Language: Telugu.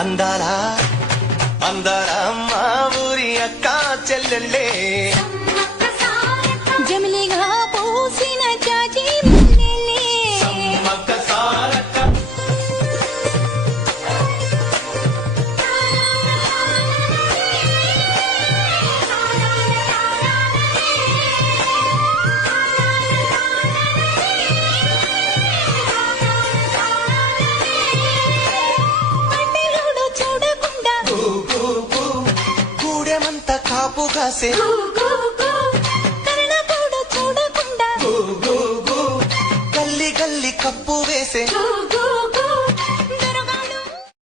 అందాల అందాల మా ఊరి అక్క చెల్లెళ్ళే జమిలిగా పూసిన జాజి మల్లెలే సమ్మక్క సారక్క పంటలుడు చూడకుండా కూడెమంత కాపు కాసే